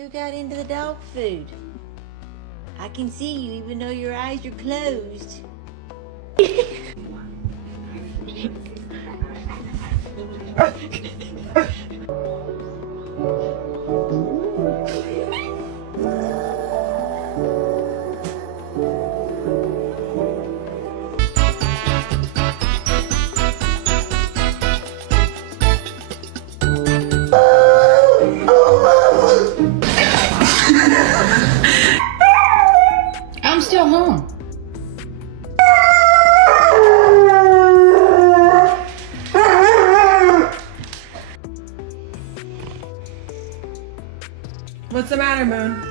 Who got into the dog food? I can see you even though your eyes are closed. I'm still home. What's the matter, Moon?